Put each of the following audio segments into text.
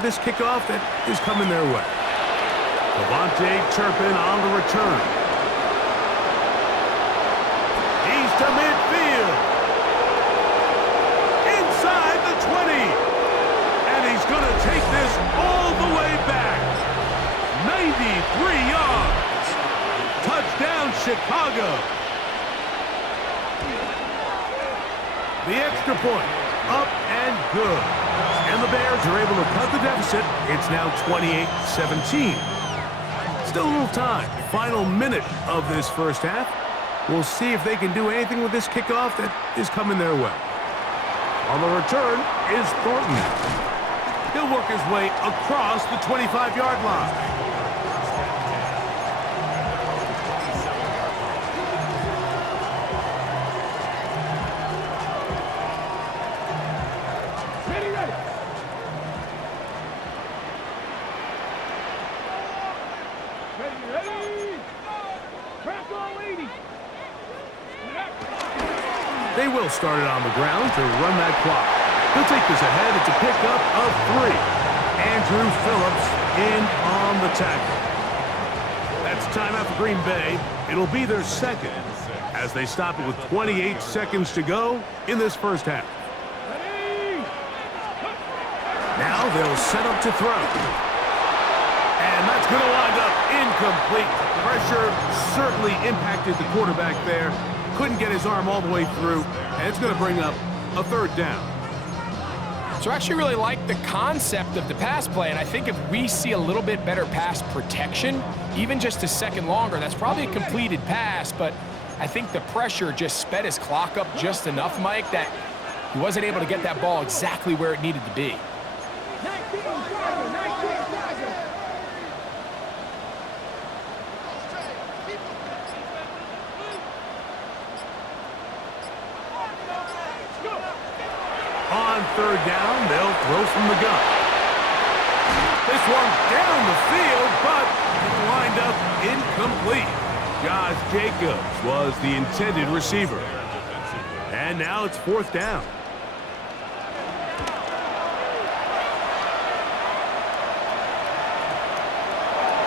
with this kickoff that is coming their way. Devontae Turpin on the return. He's to midfield. Inside the 20. And he's going to take this all the way back. 93 yards. Touchdown, Chicago. The extra point, up and good. And the Bears are able to cut the deficit. It's now 28-17. Still a little time. Final minute of this first half. We'll see if they can do anything with this kickoff that is coming their way. On the return is Thornton. He'll work his way across the 25-yard line. They will start it on the ground to run that clock. He'll take this ahead. It's a pickup of 3. Andrew Phillips in on the tackle. That's timeout for Green Bay. It'll be their second as they stop it with 28 seconds to go in this first half. Now they'll set up to throw. And that's going to wind up incomplete. Pressure certainly impacted the quarterback there. Couldn't get his arm all the way through, and it's going to bring up a third down. So I actually really like the concept of the pass play, and I think if we see a little bit better pass protection, even just a second longer, that's probably a completed pass, but I think the pressure just sped his clock up just enough, Mike, that he wasn't able to get that ball exactly where it needed to be. On third down, they'll throw from the gun. This one down the field, but it lined up incomplete. Josh Jacobs was the intended receiver. And now it's fourth down.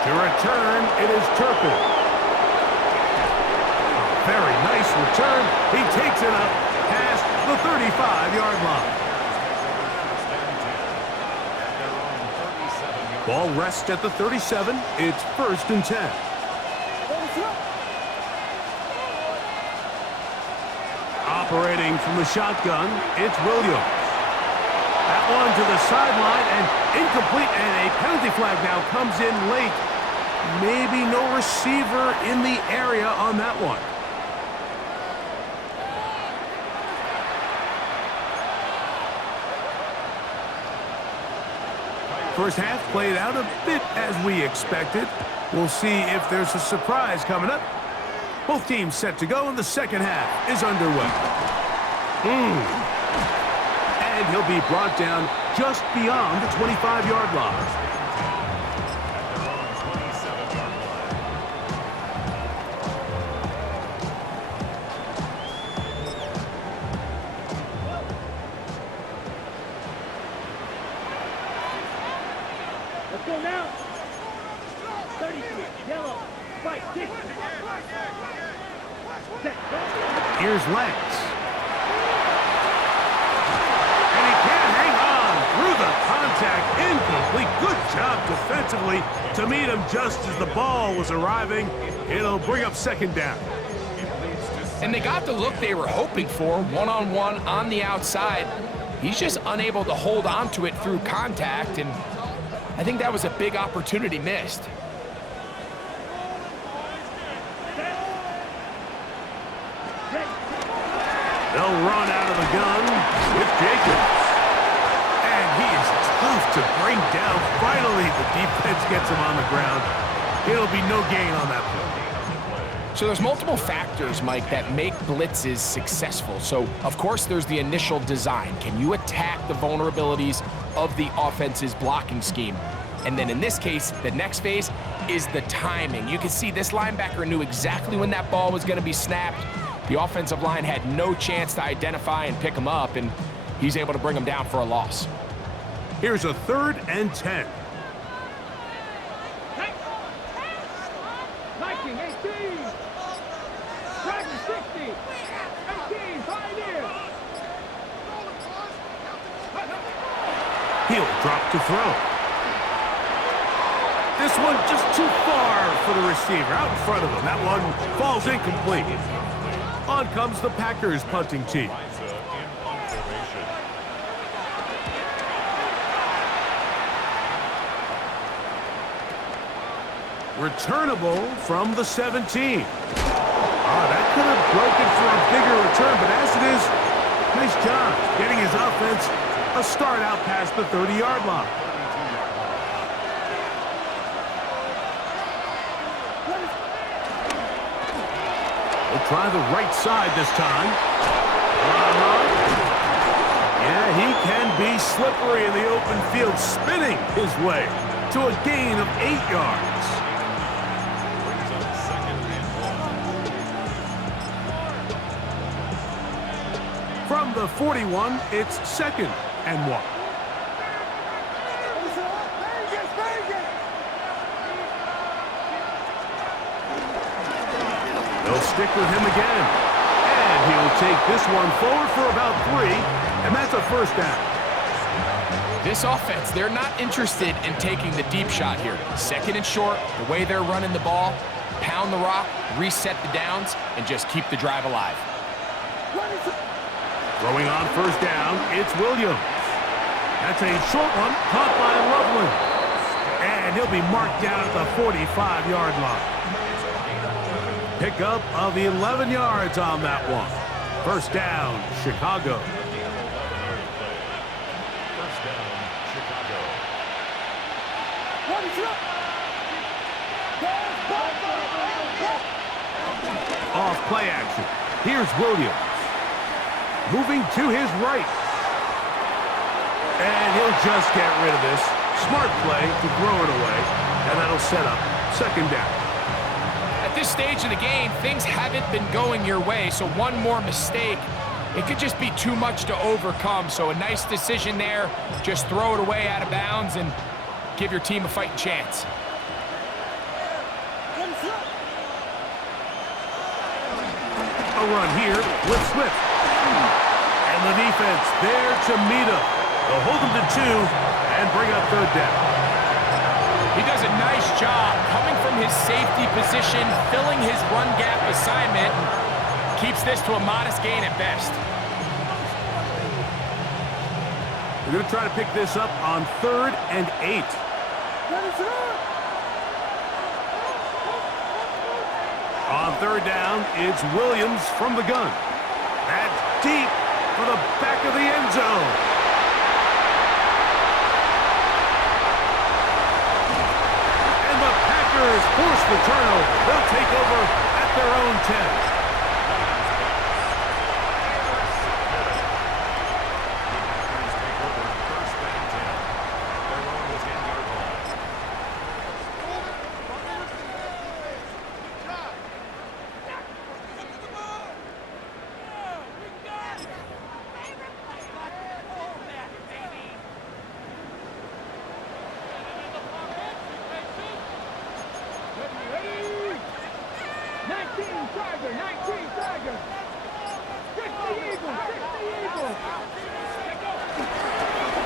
To return, it is Turpin. A very nice return. He takes it up past the 35-yard line. Ball rests at the 37. It's 1st and 10. Operating from the shotgun, it's Williams. That one to the sideline and incomplete, and a penalty flag now comes in late. Maybe no receiver in the area on that one. First half played out a bit as we expected. We'll see if there's a surprise coming up. Both teams set to go, and the second half is underway. And he'll be brought down just beyond the 25-yard line. Let's go now. 33, yellow, white, kick. Here's Lance. And he can't hang on through the contact. Incomplete. Good job defensively to meet him just as the ball was arriving. It'll bring up second down. And they got the look they were hoping for, one-on-one on the outside. He's just unable to hold on to it through contact, and I think that was a big opportunity missed. They'll run out of the gun with Jacobs. And he is tough to bring down. Finally, the defense gets him on the ground. It'll be no gain on that play. So there's multiple factors, Mike, that make blitzes successful. So, of course, there's the initial design. Can you attack the vulnerabilities of the offense's blocking scheme? And then in this case, the next phase is the timing. You can see this linebacker knew exactly when that ball was going to be snapped. The offensive line had no chance to identify and pick him up, and he's able to bring him down for a loss. Here's a 3rd and 10. Viking 18. Dragon 60. 18. Pioneer. He'll drop to throw. This one just too far for the receiver, out in front of him. That one falls incomplete. On comes the Packers punting team. Returnable from the 17. That could have broken for a bigger return, but as it is, nice job getting his offense a start out past the 30-yard line. We'll try the right side this time. Yeah, he can be slippery in the open field, spinning his way to a gain of 8 yards. From the 41, it's 2nd and 1. They'll stick with him again. And he'll take this one forward for about 3, and that's a 1st down. This offense, they're not interested in taking the deep shot here. 2nd and short, the way they're running the ball, pound the rock, reset the downs, and just keep the drive alive. Throwing on 1st down, it's Williams. That's a short one, caught by Loveland. And he'll be marked down at the 45-yard line. Pickup of 11 yards on that one. 1st down, Chicago. Off play action. Here's Williams. Moving to his right. And he'll just get rid of this. Smart play to throw it away. And that'll set up 2nd down. At this stage of the game, things haven't been going your way, so one more mistake, it could just be too much to overcome. So a nice decision there. Just throw it away out of bounds and give your team a fighting chance. A run here with Smith. And the defense there to meet him. They'll hold him to 2 and bring up 3rd down. He does a nice job coming from his safety position, filling his run gap assignment, and keeps this to a modest gain at best. They're going to try to pick this up on 3rd and 8. On 3rd down, it's Williams from the gun. That's deep for the back of the end zone. And the Packers force the turnover. They'll take over at their own 10.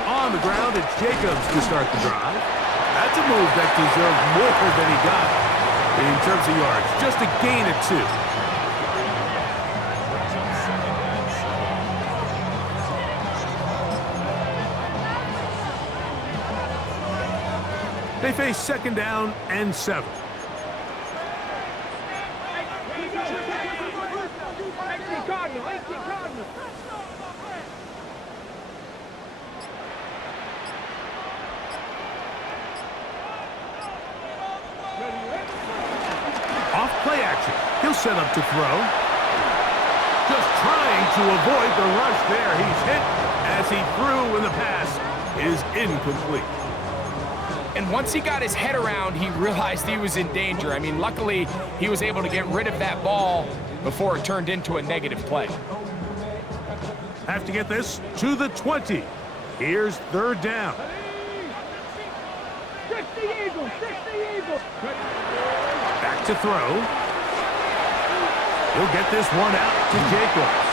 On the ground, it's Jacobs to start the drive. That's a move that deserved more than he got in terms of yards. Just a gain of 2. They face 2nd down and 7. Off play action. He'll set up to throw. Just trying to avoid the rush there. He's hit as he threw, and the pass is incomplete. And once he got his head around, he realized he was in danger. I mean, luckily, he was able to get rid of that ball before it turned into a negative play. Have to get this to the 20. Here's 3rd down. 60 Eagles, 60 Eagles. Back to throw. He'll get this one out to Jacobs.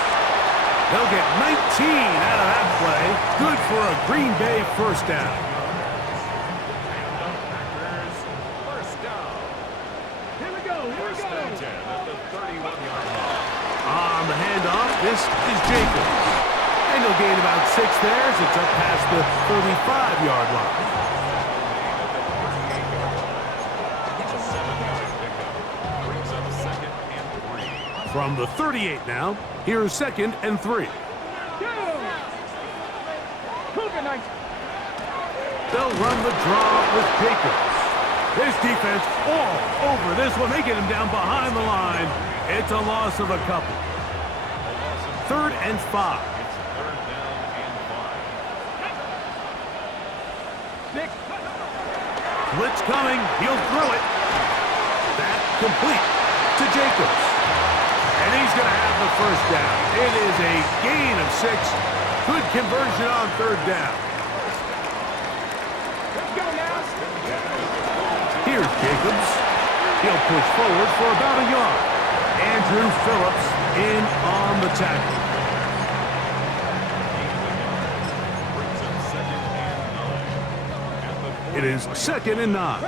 They'll get 19 out of that play. Good for a Green Bay first down. Here we go, here we go. On the handoff, this is Jacobs. And he'll gain about 6 there as it's up past the 35-yard line. From the 38 now, here's 2nd and 3. They'll run the draw with Jacobs. This defense all over this one. They get him down behind the line. It's a loss of a couple. 3rd and 5. Blitz coming. He'll throw it. That complete to Jacobs. And he's going to have the first down. It is a gain of 6. Good conversion on 3rd down. Let's go now. Here's Jacobs. He'll push forward for about a yard. Andrew Phillips in on the tackle. It is 2nd and 9.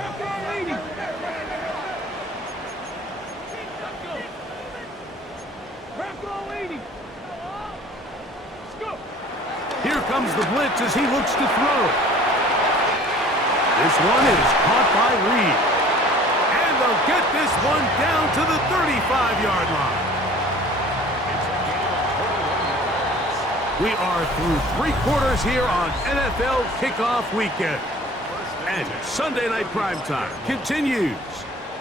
Here comes the blitz as he looks to throw. This one is caught by Reed. And they'll get this one down to the 35-yard line. We are through 3 quarters here on NFL Kickoff Weekend. And Sunday Night Primetime continues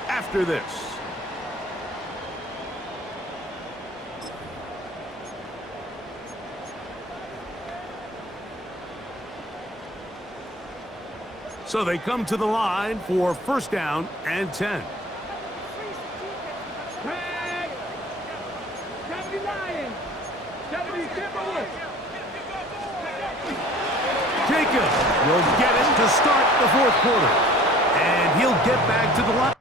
after this. So they come to the line for 1st down and 10. Jacob will get it to start the 4th quarter. And he'll get back to the line.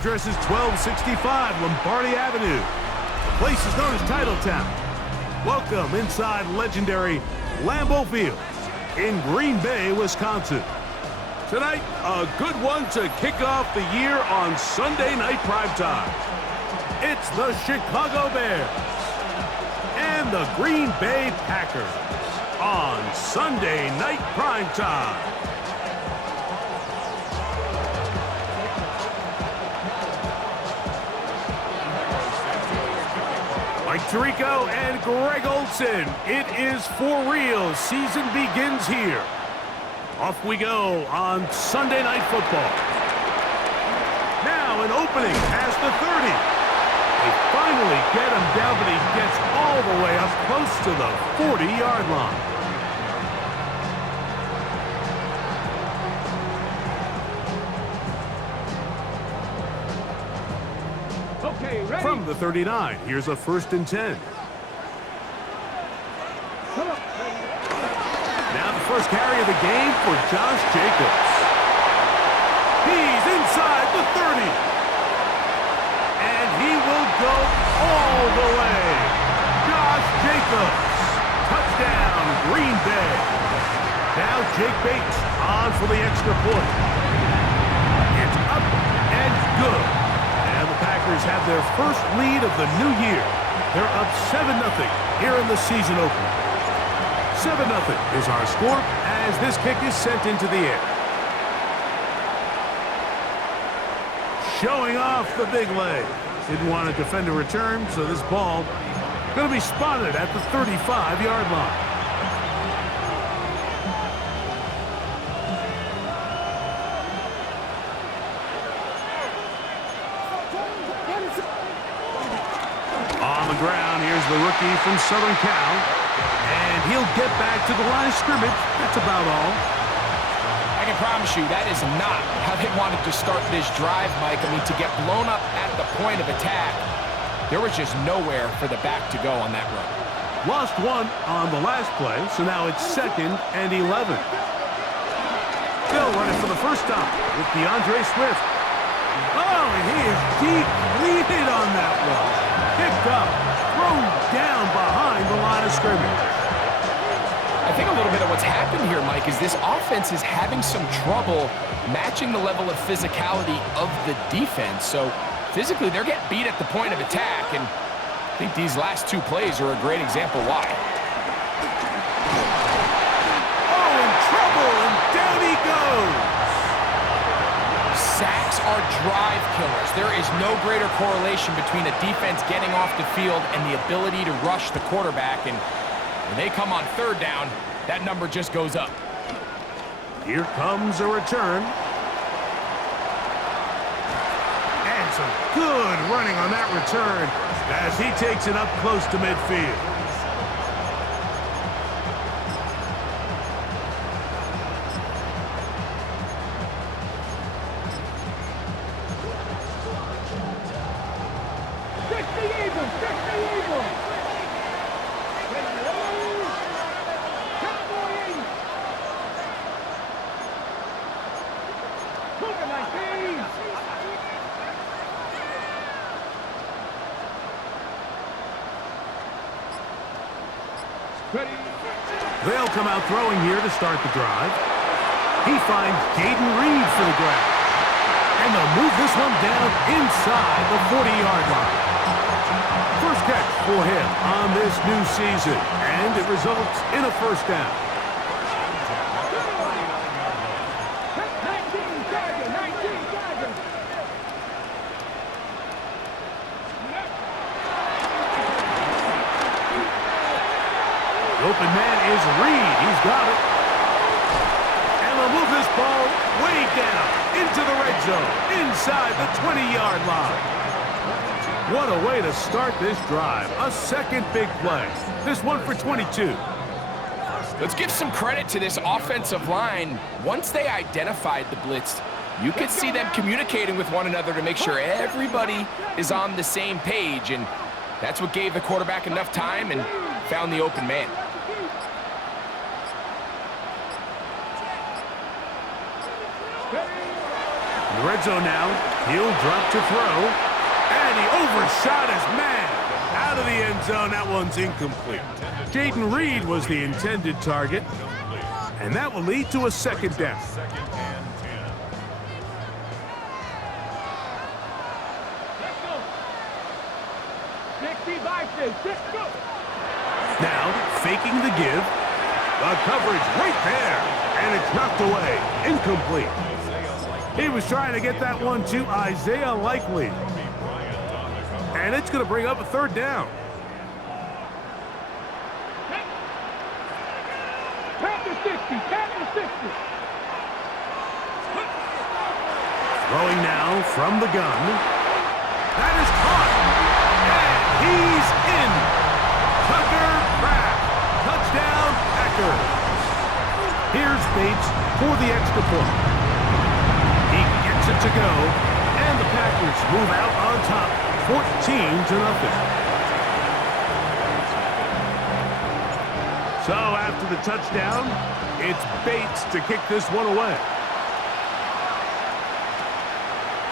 address is 1265 Lombardi Avenue. The place is known as Titletown. Welcome inside legendary Lambeau Field in Green Bay, Wisconsin. Tonight, a good one to kick off the year on Sunday night primetime. It's the Chicago Bears and the Green Bay Packers on Sunday night primetime. Mike Tirico and Greg Olsen. It is for real. Season begins here. Off we go on Sunday Night Football. Now an opening past the 30. They finally get him down, but he gets all the way up close to the 40-yard line. Okay, ready? From the 39, here's a 1st and 10. Come on. Now the first carry of the game for Josh Jacobs. He's inside the 30. And he will go all the way. Josh Jacobs. Touchdown, Green Bay. Now Jake Bates on for the extra point. It's up and good. And the Packers have their first lead of the new year. They're up 7-0 here in the season opener. 7-0 is our score as this kick is sent into the air. Showing off the big leg. Didn't want to defend a return, so this ball going to be spotted at the 35-yard line. On the ground, here's the rookie from Southern Cal. And he'll get back to the line of scrimmage. That's about all. I can promise you that is not how they wanted to start this drive, Mike. I mean, to get blown up at the point of attack, there was just nowhere for the back to go on that run. Lost one on the last play, so now it's 2nd and 11. Still running for the first time with DeAndre Swift. Oh, and he is depleted on that one. Picked up, thrown down behind the line of scrimmage. I think a little bit of what's happened here, Mike, is this offense is having some trouble matching the level of physicality of the defense. So physically, they're getting beat at the point of attack, and I think these last 2 plays are a great example why. Oh, in trouble, and down he goes. Sacks are drive killers. There is no greater correlation between a defense getting off the field and the ability to rush the quarterback, and when they come on 3rd down, that number just goes up. Here comes a return. And some good running on that return as he takes it up close to midfield. They'll come out throwing here to start the drive. He finds Jaden Reed for the grab. And they'll move this one down inside the 40-yard line. First catch for him on this new season, and it results in a 1st down. 19 target. The open man is Reed. He's got it. And they'll move this ball way down into the red zone, inside the 20-yard line. What a way to start this drive. A 2nd big play. This one for 22. Let's give some credit to this offensive line. Once they identified the blitz, you could see them communicating with one another to make sure everybody is on the same page, and that's what gave the quarterback enough time and found the open man. In the red zone now, He'll drop to throw. And he overshot his man. Out of the end zone, that one's incomplete. Jaden Reed was the intended target. And that will lead to a second down. Now, faking the give. The coverage right there. And it's knocked away. Incomplete. He was trying to get that one to Isaiah Likely. And it's going to bring up a third down. Throwing now from the gun. That is caught. And he's in. Tucker Kraft. Touchdown, Packers. Here's Bates for the extra point. He gets it to go. And the Packers move out on top, 14-0. So after the touchdown, it's Bates to kick this one away.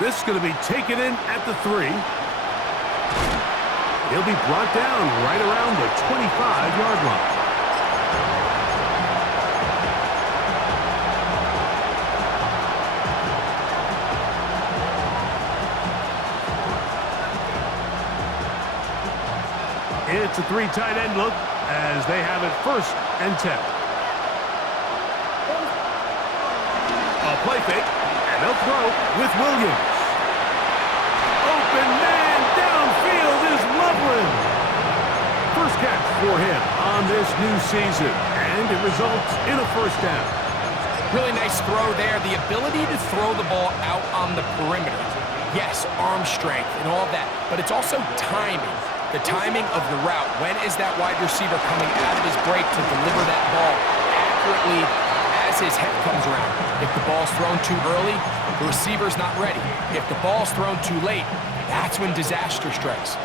This is going to be taken in at the 3. He'll be brought down right around the 25-yard line. It's a 3 tight end look as they have it 1st and 10. A play fake, and they'll throw with Williams. Open man downfield is Loveland. First catch for him on this new season, and it results in a 1st down. Really nice throw there. The ability to throw the ball out on the perimeter. Yes, arm strength and all that, but it's also timing. The timing of the route. When is that wide receiver coming out of his break to deliver that ball accurately as his head comes around? If the ball's thrown too early, the receiver's not ready. If the ball's thrown too late, that's when disaster strikes.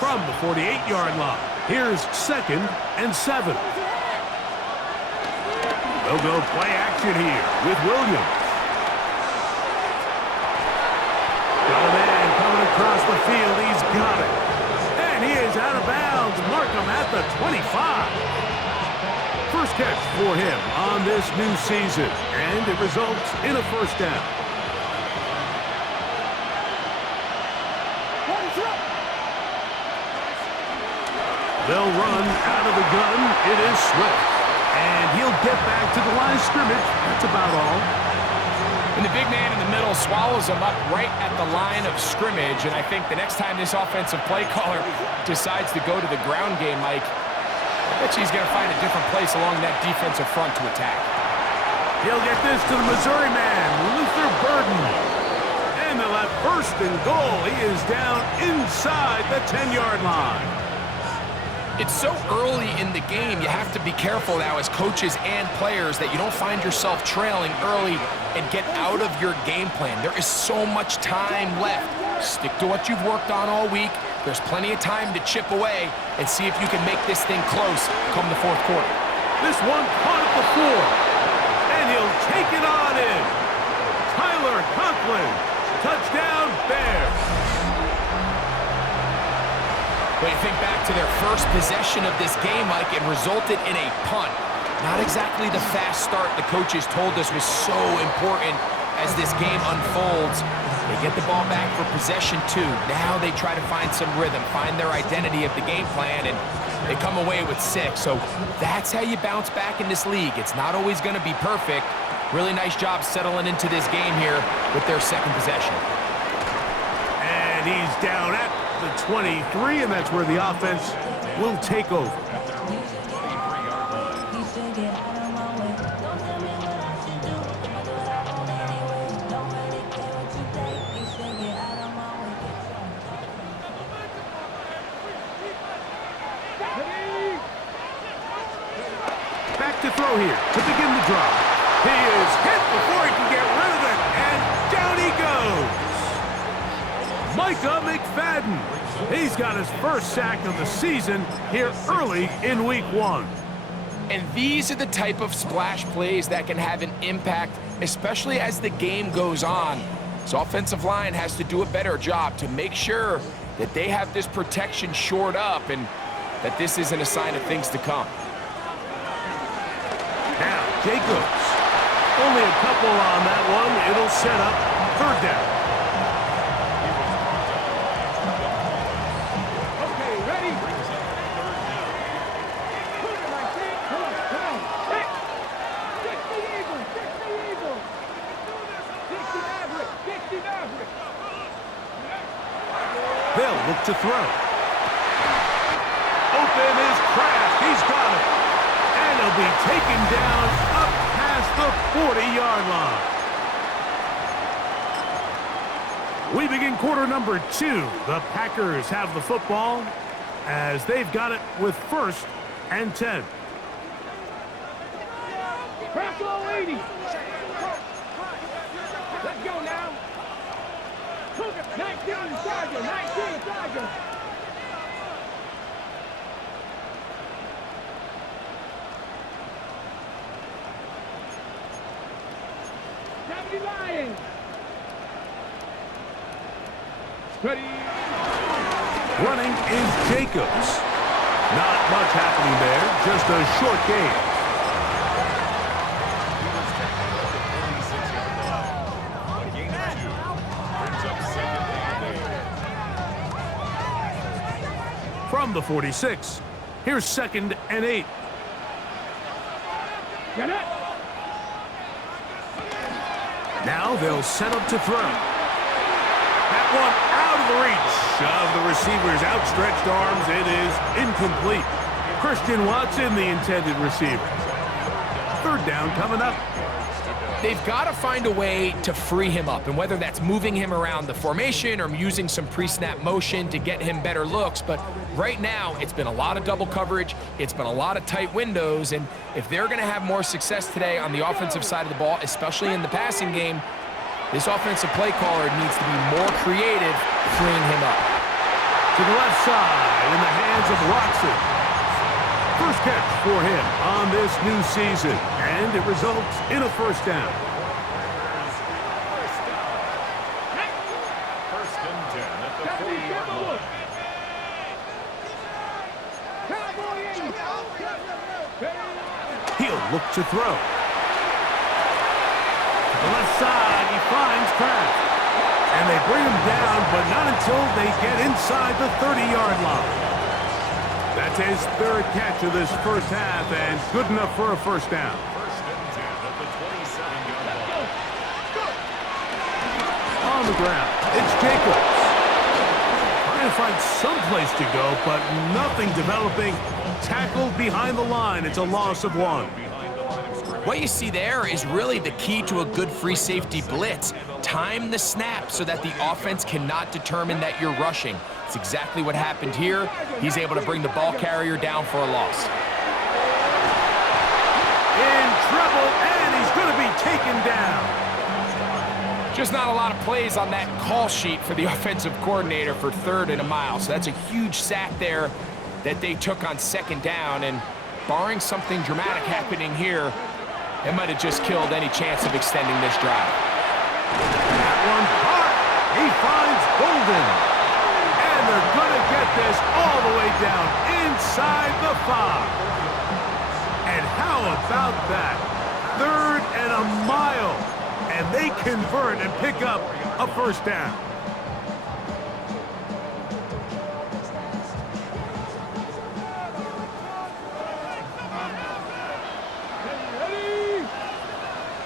From the 48-yard line, here's 2nd and 7. They'll go play action here with Williams. Got a man coming across the field. He's got it. And he is out of bounds. Mark him at the 25. First catch for him on this new season. And it results in a 1st down. They'll run out of the gun. It is Swift. And he'll get back to the line of scrimmage. That's about all. And the big man in the middle swallows him up right at the line of scrimmage. And I think the next time this offensive play caller decides to go to the ground game, Mike, I bet you he's going to find a different place along that defensive front to attack. He'll get this to the Missouri man, Luther Burden. And they'll have 1st and goal. He is down inside the 10-yard line. It's so early in the game, you have to be careful now as coaches and players that you don't find yourself trailing early and get out of your game plan. There is so much time left. Stick to what you've worked on all week. There's plenty of time to chip away and see if you can make this thing close come the 4th quarter. This one caught at the 4. And he'll take it on in. Tyler Conklin. Touchdown, Bears. When you think back to their first possession of this game, Mike, it resulted in a punt. Not exactly the fast start the coaches told us was so important as this game unfolds. They get the ball back for possession 2. Now they try to find some rhythm, find their identity of the game plan, and they come away with 6. So that's how you bounce back in this league. It's not always going to be perfect. Really nice job settling into this game here with their 2nd possession. And he's down at the 23, and that's where the offense will take over. Back to throw here to begin the drive. He is hit before he can get rid of it, and down he goes. Micah McFadden. He's got his 1st sack of the season here early in week 1. And these are the type of splash plays that can have an impact, especially as the game goes on. This offensive line has to do a better job to make sure that they have this protection shored up and that this isn't a sign of things to come. Now, Jacobs. Only a couple on that one. It'll set up third down. Okay, ready? Come on. Hey! Fix the Eagles! Fix the Maverick! They'll look to throw. Open is Kraft. He's got it. And he'll be taken down up past the 40-yard line. We begin quarter number 2. The Packers have the football as they've got it with 1st and 10. Press all 80! Let's go now! 19 Sergeant! Lions! Ready! Running is Jacobs. Not much happening there, just a short game. From the 46, here's 2nd and 8. Get it! Now they'll set up to throw. That one out of the reach of the receiver's outstretched arms. It is incomplete. Christian Watson, the intended receiver. Third down coming up. They've got to find a way to free him up, and whether that's moving him around the formation or using some pre-snap motion to get him better looks, but right now it's been a lot of double coverage, it's been a lot of tight windows, and if they're going to have more success today on the offensive side of the ball, especially in the passing game, this offensive play caller needs to be more creative freeing him up. To the left side in the hands of Watson. First catch for him on this new season, and it results in a first down. First and 10 at the 40-yard line. He'll look to throw. To the left side, he finds Kraft. And they bring him down, but not until they get inside the 30-yard line. That's his 3rd catch of this first half, and good enough for a first down. First and 10 at the 27-yard line. On the ground, it's Jacobs. Trying to find some place to go, but nothing developing. Tackled behind the line. It's a loss of 1. What you see there is really the key to a good free safety blitz. Time the snap so that the offense cannot determine that you're rushing. It's exactly what happened here. He's able to bring the ball carrier down for a loss. In trouble, and he's going to be taken down. Just not a lot of plays on that call sheet for the offensive coordinator for 3rd and a mile. So that's a huge sack there that they took on 2nd down. And barring something dramatic happening here, it might have just killed any chance of extending this drive. That one caught. He finds Golden. And they're going to get this all the way down inside the 5. And how about that? 3rd and a mile. And they convert and pick up a first down. Ready?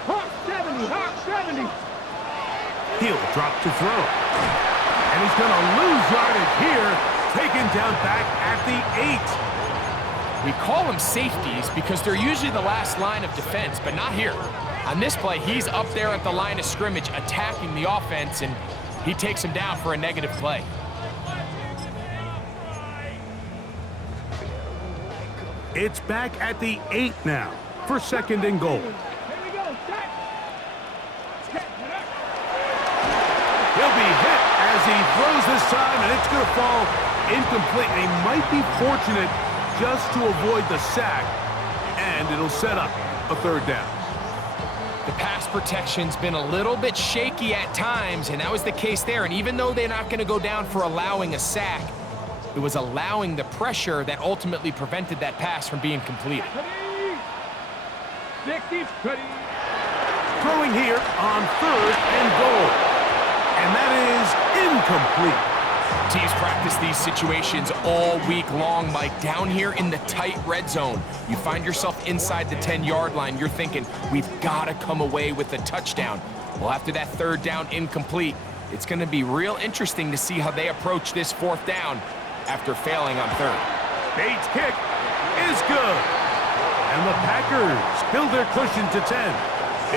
Hawk 70! He'll drop to throw. And he's going to lose yardage here, taken down back at the 8. We call them safeties because they're usually the last line of defense, but not here. On this play, he's up there at the line of scrimmage attacking the offense, and he takes him down for a negative play. It's back at the 8 now for 2nd and goal. Here we go, set! He'll be hit as he throws this time, and it's going to fall incomplete. He might be fortunate just to avoid the sack, and it'll set up a 3rd down. The pass protection's been a little bit shaky at times, and that was the case there. And even though they're not going to go down for allowing a sack, it was allowing the pressure that ultimately prevented that pass from being completed. Ready. 60, ready. Throwing here on 3rd and goal. And that is incomplete. Teams practice these situations all week long, Mike. Down here in the tight red zone, you find yourself inside the 10-yard line. You're thinking, we've got to come away with a touchdown. Well, after that 3rd down incomplete, it's going to be real interesting to see how they approach this 4th down after failing on 3rd. Bates' kick is good. And the Packers build their cushion to 10.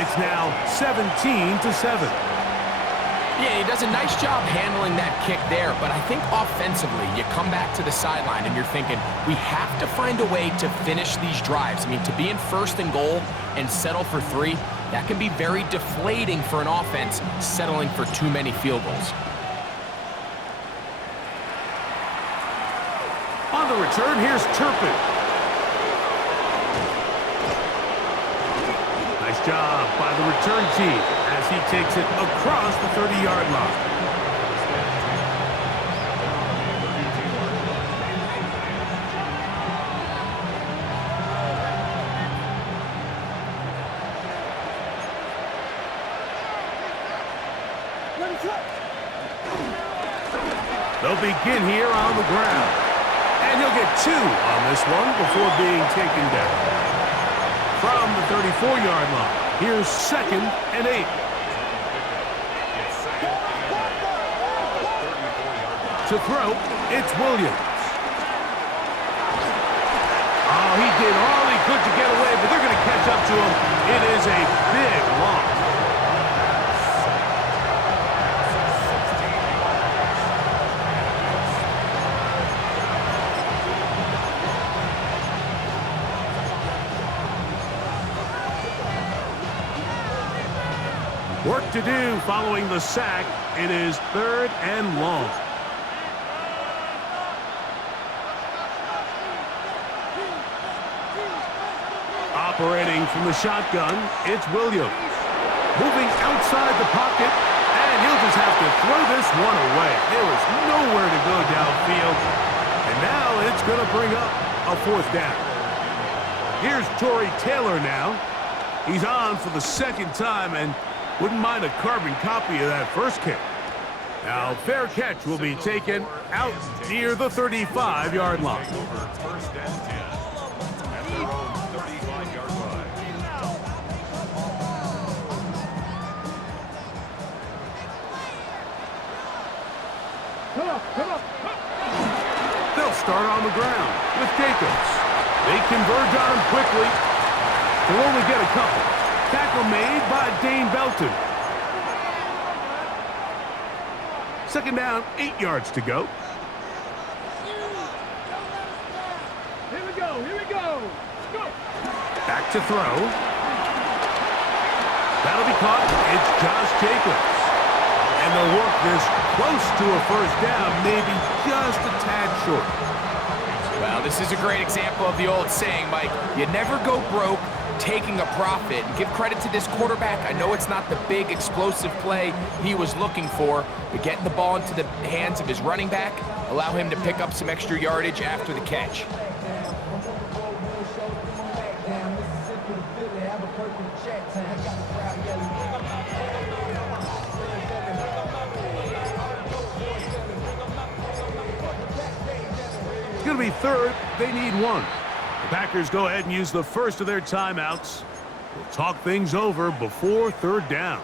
It's now 17-7. Yeah, he does a nice job handling that kick there, but I think offensively, you come back to the sideline and you're thinking, we have to find a way to finish these drives. I mean, to be in 1st and goal and settle for 3, that can be very deflating for an offense settling for too many field goals. On the return, here's Turpin. Nice job by the return team as he takes it across the 30-yard line. They'll begin here on the ground. And he'll get 2 on this one before being taken down. From the 34-yard line, here's 2nd and 8. To throw, it's Williams. Oh, he did all he could to get away, but they're going to catch up to him. It is a big loss. Work to do following the sack. It is 3rd and long. Operating from the shotgun, it's Williams. Moving outside the pocket, and he'll just have to throw this one away. There is nowhere to go downfield. And now it's going to bring up a 4th down. Here's Torrey Taylor now. He's on for the 2nd time, and wouldn't mind a carbon copy of that first kick. Now, fair catch will be taken out near the 35-yard line. 1st and 10 at their own 35-yard line. Come on. They'll start on the ground with Jacobs. They converge on him quickly. They'll only get a couple. Tackle made by Dane Belton. 2nd down, 8 yards to go. Here we go. Let's go. Back to throw. That'll be caught. It's Josh Jacobs. And they'll work this close to a 1st down, maybe just a tad short. Well, this is a great example of the old saying, Mike, you never go broke taking a profit. And give credit to this quarterback. I know it's not the big explosive play he was looking for, but getting the ball into the hands of his running back, allow him to pick up some extra yardage after the catch. It's going to be 3rd. They need 1. The Packers go ahead and use the first of their timeouts. We'll talk things over before 3rd down.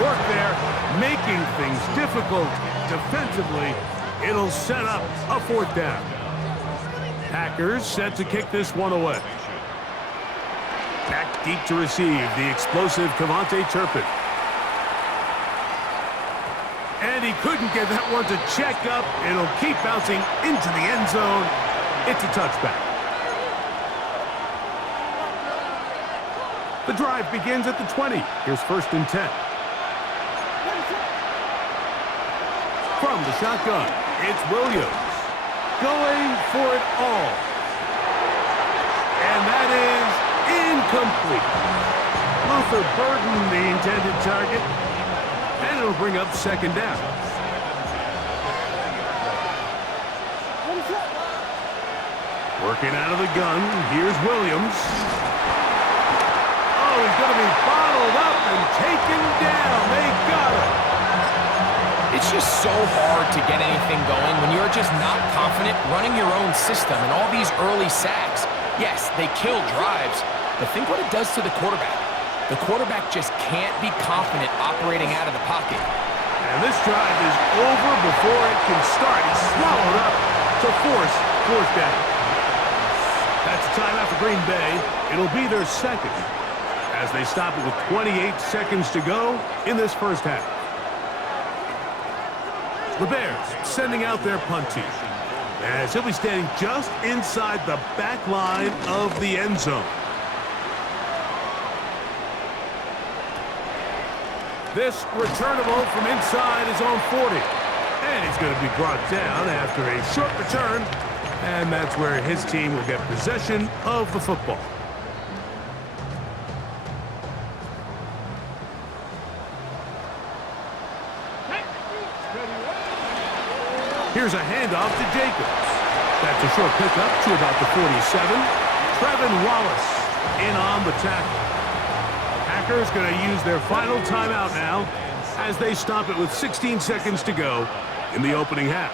Work there, making things difficult defensively. It'll set up a 4th down. Packers set to kick this one away. Back deep to receive the explosive Kevontae Turpin. And he couldn't get that one to check up. It'll keep bouncing into the end zone. It's a touchback. The drive begins at the 20. Here's 1st and 10. From the shotgun, it's Williams. Going for it all. And that is incomplete. Luther burdened the intended target. And it'll bring up 2nd down. Working out of the gun, here's Williams. Oh, he's going to be bottled up and taken down. They got him. It's just so hard to get anything going when you're just not confident running your own system, and all these early sacks. Yes, they kill drives, but think what it does to the quarterback. The quarterback just can't be confident operating out of the pocket. And this drive is over before it can start. He's swallowed up to force 4th down. That's a timeout for Green Bay. It'll be their 2nd as they stop it with 28 seconds to go in this 1st half. The Bears sending out their punt team as he'll be standing just inside the back line of the end zone. This returnable from inside his own 40. And he's going to be brought down after a short return. And that's where his team will get possession of the football. Here's a handoff to Jacobs. That's a short pickup to about the 47. Trevin Wallace in on the tackle. Packers going to use their final timeout now as they stop it with 16 seconds to go in the opening half.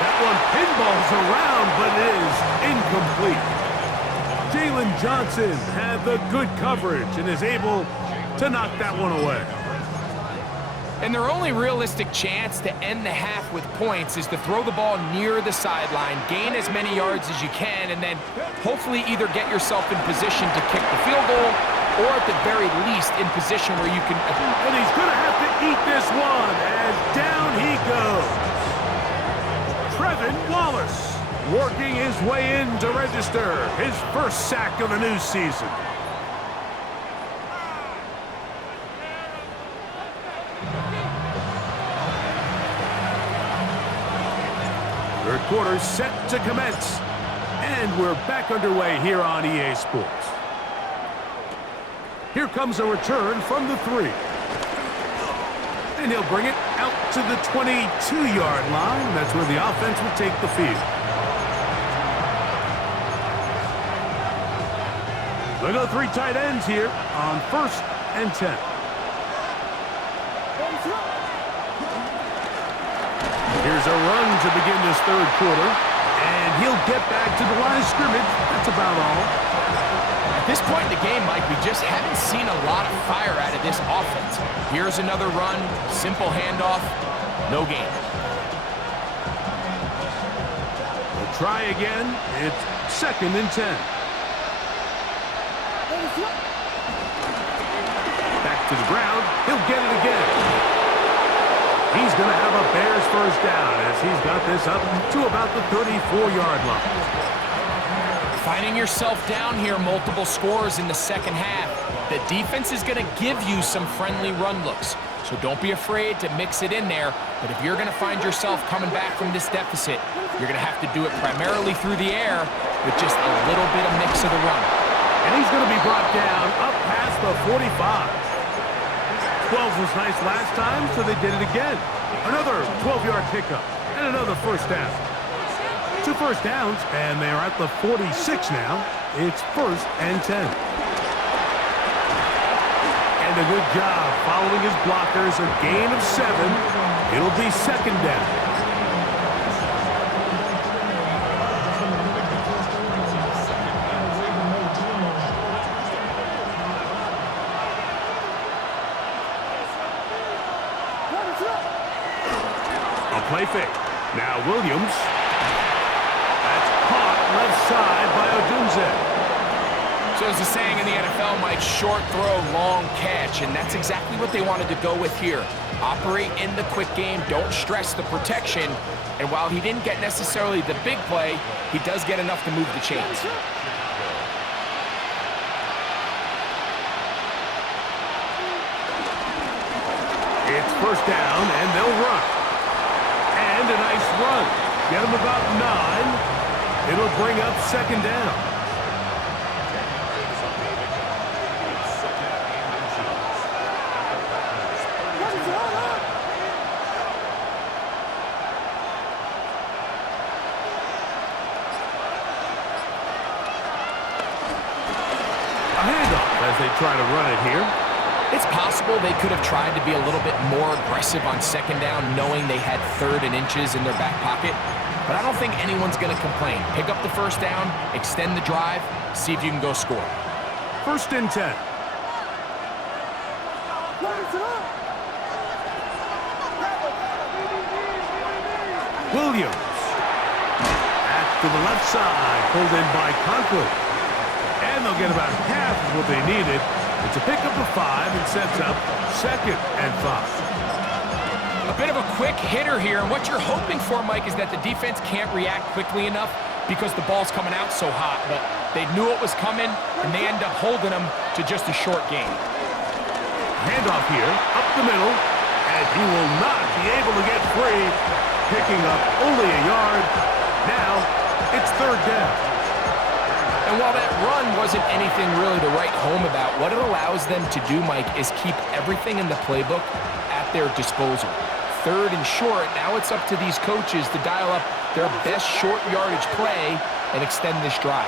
That one pinballs around, but it is incomplete. Jalen Johnson had the good coverage and is able to knock that one away. And their only realistic chance to end the half with points is to throw the ball near the sideline, gain as many yards as you can, and then hopefully either get yourself in position to kick the field goal or at the very least in position where you can... And he's going to have to eat this one as down he goes. Trevin Wallace working his way in to register his 1st sack of the new season. Third quarter set to commence. And we're back underway here on EA Sports. Here comes a return from the 3. And he'll bring it out to the 22-yard line. That's where the offense will take the field. They'll go 3 tight ends here on 1st and 10. Here's a run to begin this 3rd quarter. And he'll get back to the line of scrimmage. That's about all. At this point in the game, Mike, we just haven't seen a lot of fire out of this offense. Here's another run, simple handoff, no gain. We'll try again. It's 2nd and 10. Back to the ground. He'll get it again. He's going to have a Bears 1st down as he's got this up to about the 34-yard line. Finding yourself down here, multiple scores in the 2nd half. The defense is going to give you some friendly run looks, so don't be afraid to mix it in there. But if you're going to find yourself coming back from this deficit, you're going to have to do it primarily through the air with just a little bit of mix of the run. And he's going to be brought down up past the 45. 12 was nice last time, so they did it again. Another 12-yard pickup and another 1st down. 2 1st downs, and they're at the 46 now. It's 1st and 10. And a good job following his blockers. A gain of 7. It'll be 2nd down. Play fake. Now Williams. That's caught left side by Odunze. So So as the saying in the NFL, Mike, short throw, long catch, and that's exactly what they wanted to go with here. Operate in the quick game, don't stress the protection, and while he didn't get necessarily the big play, he does get enough to move the chains. It's first down, and they'll run. And a nice run. Get them about 9. It'll bring up second down. As they try to run it here. It's possible they could have tried to be a little bit more aggressive on second down, knowing they had 3rd and inches in their back pocket. But I don't think anyone's going to complain. Pick up the first down, extend the drive, see if you can go score. First and 10. Williams. Back to the left side, pulled in by Conklin. And they'll get about half of what they needed. It's a pickup of 5 and sets up second and 5. A bit of a quick hitter here, and what you're hoping for, Mike, is that the defense can't react quickly enough because the ball's coming out so hot. But they knew it was coming, and they end up holding them to just a short game. Handoff here, up the middle, and he will not be able to get free, picking up only a yard. Now it's third down. And while that run wasn't anything really to write home about, what it allows them to do, Mike, is keep everything in the playbook at their disposal. 3rd and short, now it's up to these coaches to dial up their best short yardage play and extend this drive.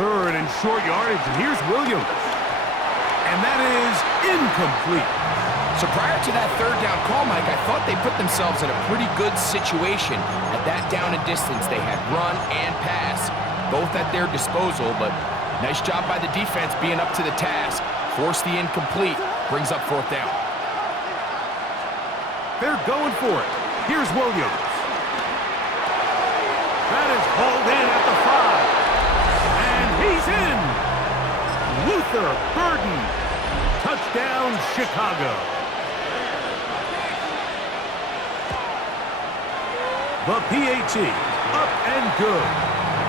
Third and short yardage, and here's Williams. And that is incomplete. So prior to that 3rd down call, Mike, I thought they put themselves in a pretty good situation. At that down and distance, they had run and pass, both at their disposal, but nice job by the defense being up to the task. Force the incomplete, brings up 4th down. They're going for it. Here's Williams. That is hauled in at the 5. And he's in. Luther Burden. Touchdown, Chicago. The PAT, up and good.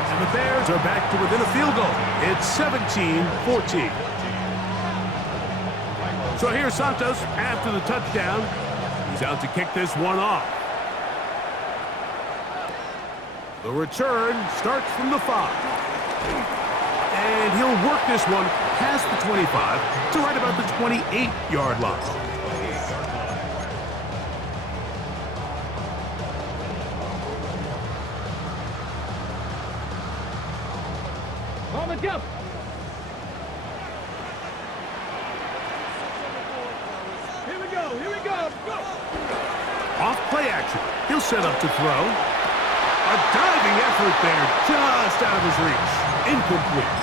And the Bears are back to within a field goal. It's 17-14. So here's Santos after the touchdown. He's out to kick this one off. The return starts from the 5. And he'll work this one past the 25 to right about the 28-yard line. On the jump. Here we go. Here we go. Go. Off play action. He'll set up to throw. A diving effort there, just out of his reach. Incomplete.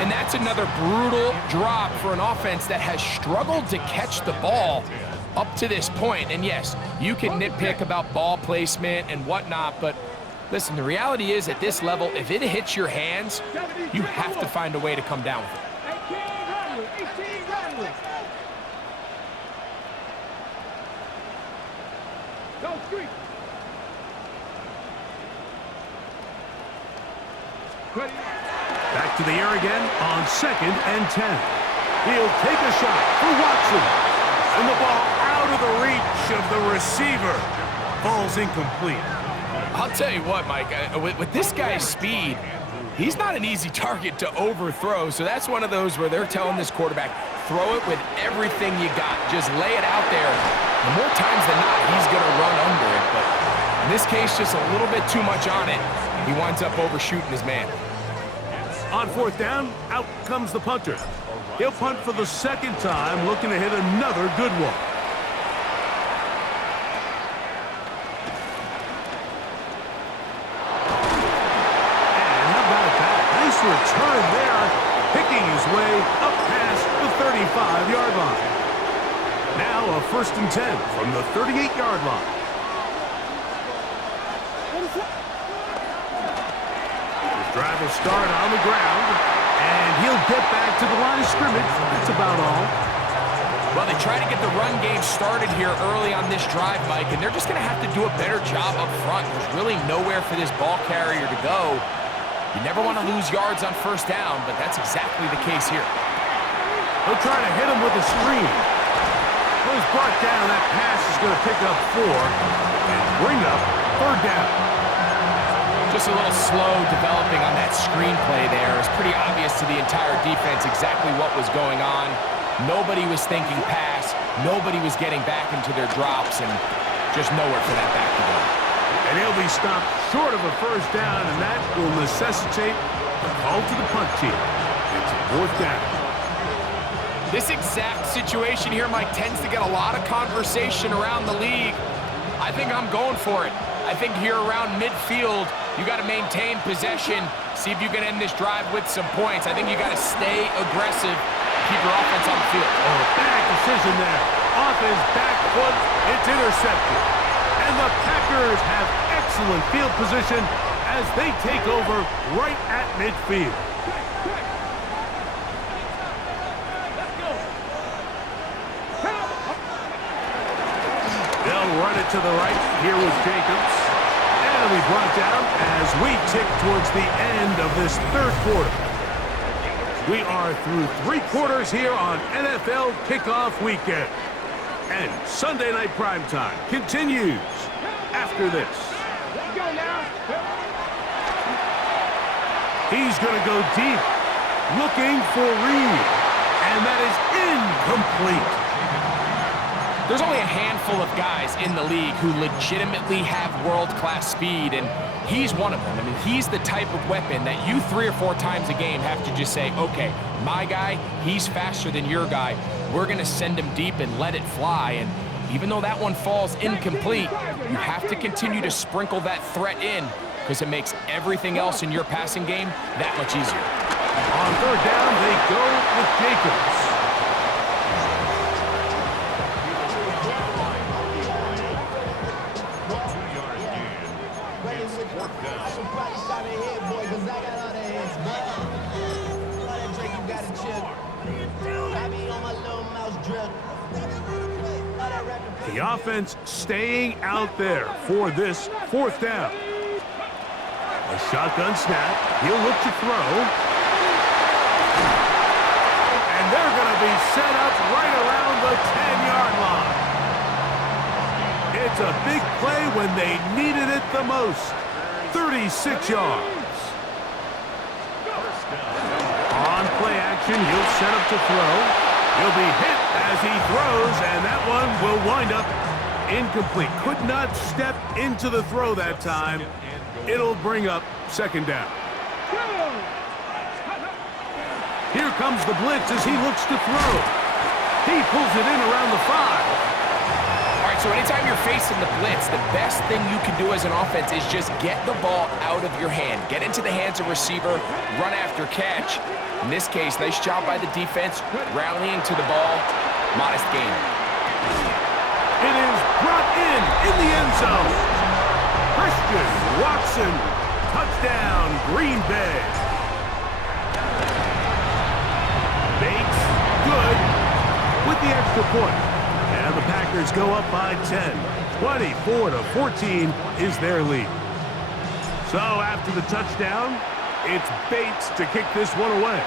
And that's another brutal drop for an offense that has struggled to catch the ball up to this point. And yes, you can nitpick about ball placement and whatnot, but listen, the reality is at this level, if it hits your hands, you have to find a way to come down with it. 18 Rattler. Go street. Back to the air again on 2nd and 10. He'll take a shot for Watson. And the ball out of the reach of the receiver. Falls incomplete. I'll tell you what, Mike, with this guy's speed, he's not an easy target to overthrow. So that's one of those where they're telling this quarterback, throw it with everything you got. Just lay it out there. And more times than not, he's going to run under it. But in this case, just a little bit too much on it. He winds up overshooting his man. On 4th down, out comes the punter. He'll punt for the 2nd time, looking to hit another good one. And how about that? Nice return there, picking his way up past the 35-yard line. Now a 1st and 10 from the 38-yard line. His drive will start on the ground, and he'll get back to the line of scrimmage. That's about all. Well, they try to get the run game started here early on this drive, Mike, and they're just going to have to do a better job up front. There's really nowhere for this ball carrier to go. You never want to lose yards on 1st down, but that's exactly the case here. They'll try to hit him with a screen. When he's brought down, that pass is going to pick up 4 and bring up 3rd down. Just a little slow developing on that screenplay there. It was pretty obvious to the entire defense exactly what was going on. Nobody was thinking pass. Nobody was getting back into their drops, and just nowhere for that back to go. And he'll be stopped short of a 1st down, and that will necessitate a call to the punt team. It's a 4th down. This exact situation here, Mike, tends to get a lot of conversation around the league. I think I'm going for it. I think here around midfield, you got to maintain possession, see if you can end this drive with some points. I think you got to stay aggressive, keep your offense on the field. Oh, bad decision there. Off his back foot, it's intercepted. And the Packers have excellent field position as they take over right at midfield. They'll run it to the right here with Jacobs. And it'll be brought down as we tick towards the end of this 3rd quarter. We are through 3 quarters here on NFL Kickoff Weekend. And Sunday Night Primetime continues after this. Let's go now. He's going to go deep, looking for Reed. And that is incomplete. There's only a handful of guys in the league who legitimately have world-class speed, and he's one of them. I mean, he's the type of weapon that you 3 or 4 times a game have to just say, okay, my guy, he's faster than your guy. We're going to send him deep and let it fly. And even though that one falls incomplete, you have to continue to sprinkle that threat in because it makes everything else in your passing game that much easier. On 3rd down, they go with Jacobs. The offense staying out there for this 4th down. A shotgun snap. He'll look to throw. And they're going to be set up right around the 10-yard line. It's a big play when they needed it the most. 36 yards. On play action, he'll set up to throw. He'll be hit as he throws, and that one will wind up incomplete. Could not step into the throw that time. It'll bring up 2nd down. Here comes the blitz as he looks to throw. He pulls it in around the 5. All right, so anytime you're facing the blitz, the best thing you can do as an offense is just get the ball out of your hand. Get into the hands of receiver, run after catch. In this case, nice job by the defense, rallying to the ball. Modest gain. It is brought in the end zone. Christian Watson, touchdown, Green Bay. Bates, good, with the extra point. And the Packers go up by 10. 24-14 is their lead. So after the touchdown, it's Bates to kick this one away.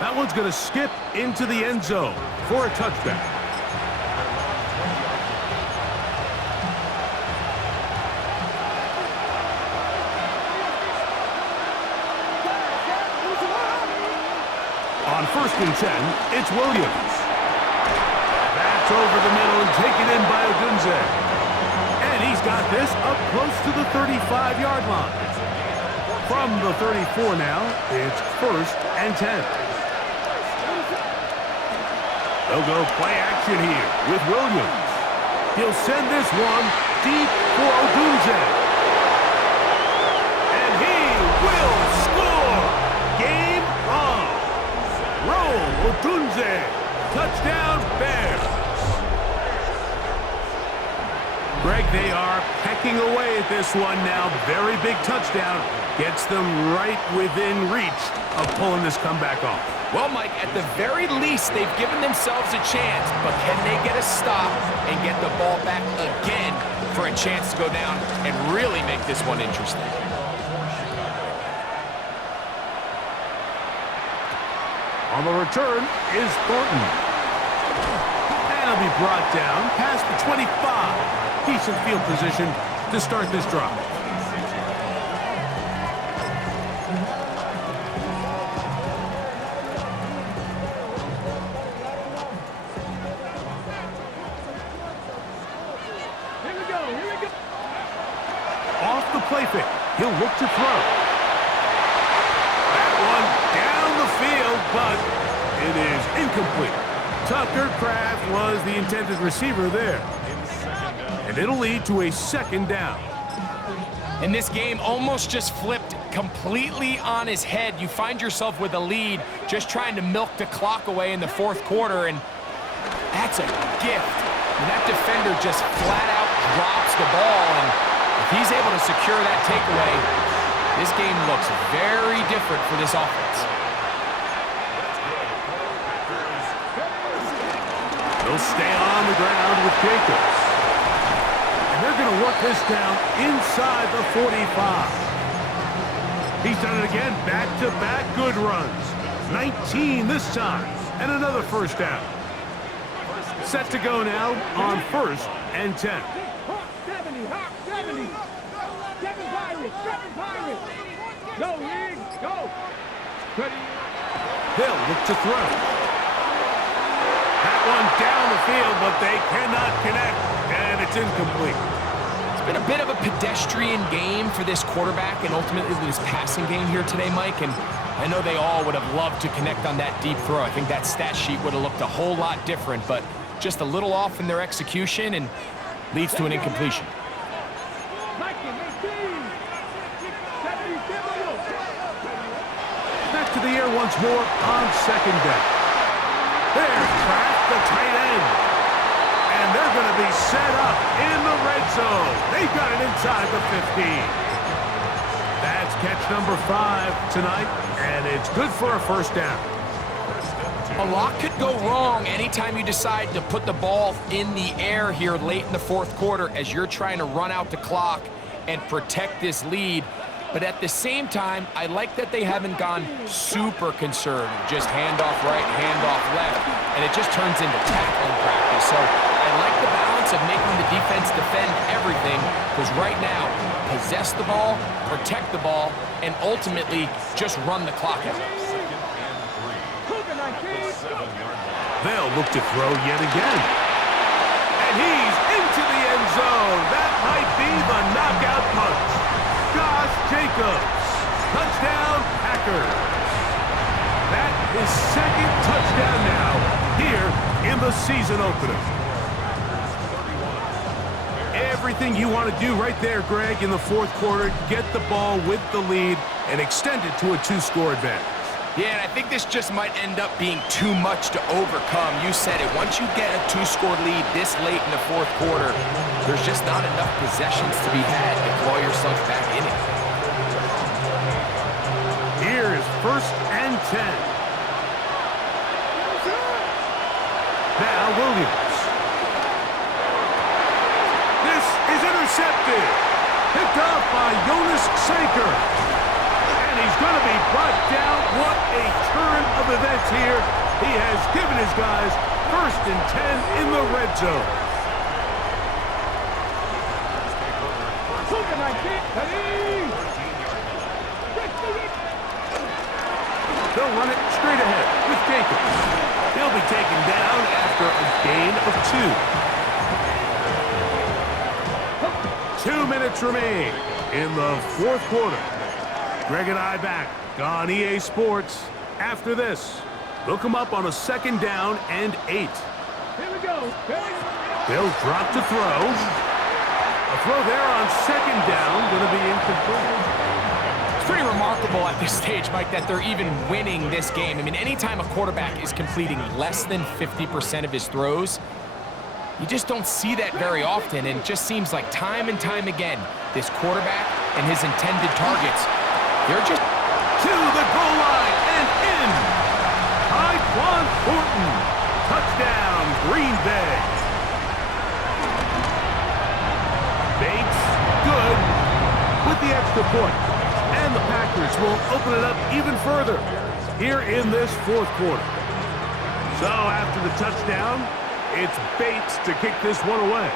That one's going to skip into the end zone for a touchback. On 1st and 10, it's Williams. That's over the middle and taken in by Odunze. And he's got this up close to the 35-yard line. From the 34 now, it's 1st and 10. They'll go play action here with Williams. He'll send this one deep for Odunze. And he will score! Game on! Roll, Odunze! Touchdown, Bears! Greg, they are pecking away at this one now. Very big touchdown. Gets them right within reach of pulling this comeback off. Well, Mike, at the very least, they've given themselves a chance, but can they get a stop and get the ball back again for a chance to go down and really make this one interesting? On the return is Thornton. And he'll be brought down past the 25. Decent field position to start this drive. Here we go, here we go. Off the play fake, he'll look to throw. That one down the field, but it is incomplete. Tucker Kraft was the intended receiver there. And it'll lead to a second down. And this game almost just flipped completely on his head. You find yourself with a lead, just trying to milk the clock away in the fourth quarter, and that's a gift. And that defender just flat out drops the ball, and if he's able to secure that takeaway, this game looks very different for this offense. They'll stay on the ground with Jacobs. And they're going to work this down inside the 45. He's done it again, back-to-back good runs. 19 this time, and another first down. Set to go now on 1st and 10. Hawk 70, Hawk 70. 7 Pirates, 7 Pirates. Go, League, go. Ready. They'll look to throw. That one down the field, but they cannot connect, and it's incomplete. It's been a bit of a pedestrian game for this quarterback and ultimately this passing game here today, Mike, and I know they all would have loved to connect on that deep throw. I think that stat sheet would have looked a whole lot different, but just a little off in their execution and leads to an incompletion. Back to the air once more on second down. There's Kraft, the tight end. And they're going to be set up in the red zone. They've got it inside the 15. That's catch number 5 tonight, and it's good for a first down. A lot could go wrong anytime you decide to put the ball in the air here late in the fourth quarter as you're trying to run out the clock and protect this lead. But at the same time, I like that they haven't gone super conservative. Just handoff right, handoff left, and it just turns into tackling practice. So I like the balance of making the defense defend everything, because right now, possess the ball, protect the ball, and ultimately just run the clock out. They'll look to throw yet again. And he's into the end zone. That might be the knockout punch. Josh Jacobs. Touchdown, Packers. That is second touchdown now here in the season opener. Everything you want to do right there, Greg, in the fourth quarter. Get the ball with the lead and extend it to a 2-score advantage. Yeah, and I think this just might end up being too much to overcome. You said it. Once you get a 2-score lead this late in the fourth quarter, there's just not enough possessions to be had to claw yourself back in it. Here is 1st and 10. Now Williams. This is intercepted. Picked off by Jonas Sanker. And he's going to be brought down. What a turn of events here. He has given his guys 1st and 10 in the red zone. They'll run it straight ahead with Jacobs. He'll be taken down after a gain of 2. 2 minutes remain in the fourth quarter. Greg and I back on EA Sports. After this, they'll come up on a 2nd down and 8. Here we go. They'll drop to throw. A throw there on 2nd down, going to be incomplete. It's pretty remarkable at this stage, Mike, that they're even winning this game. I mean, anytime a quarterback is completing less than 50% of his throws, You just don't see that very often, and it just seems like time and time again, this quarterback and his intended targets, they're just to the goal line and in. Tyquan Thornton. Touchdown, Green Bay. Bates, good, with the extra point. And the Packers will open it up even further here in this fourth quarter. So after the touchdown, it's Bates to kick this one away.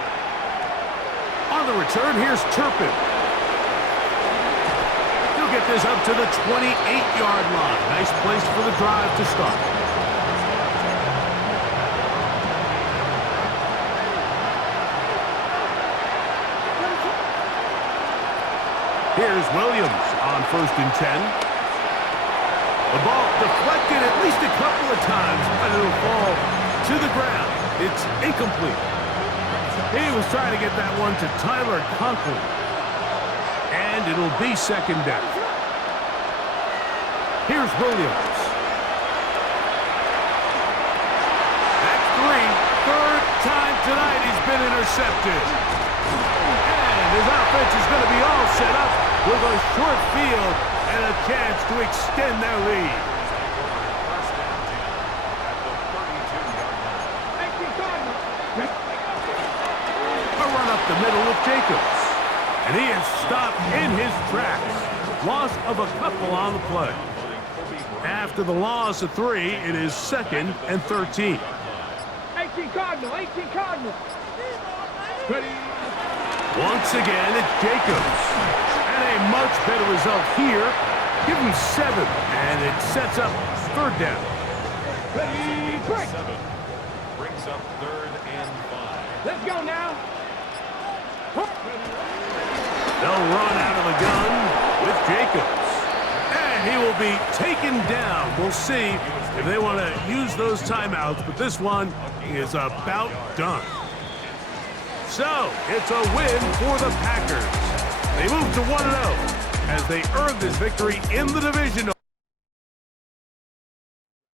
On the return, here's Turpin. He'll get this up to the 28-yard line. Nice place for the drive to start. Here's Williams on 1st and 10. The ball deflected at least a couple of times, but it'll fall to the ground. It's incomplete. He was trying to get that one to Tyler Conklin. And it'll be 2nd down. Here's Williams. That's 3. 3rd time tonight he's been intercepted. And his offense is going to be all set up with a short field and a chance to extend their lead. A run up the middle with Jacobs. And he is stopped in his tracks. Loss of a couple on the play. After the loss of 3, it is 2nd and 13. 18 Cardinal, 18 Cardinal. Ready. Once again, it's Jacobs. And a much better result here. Give him 7, and it sets up 3rd down. Ready, break. 7 brings up 3rd and 5. Let's go now. They'll run out of the gun with Jacobs. And he will be taken down. We'll see if they want to use those timeouts, but this one is about done. So, it's a win for the Packers. They move to 1-0 as they earn this victory in the division.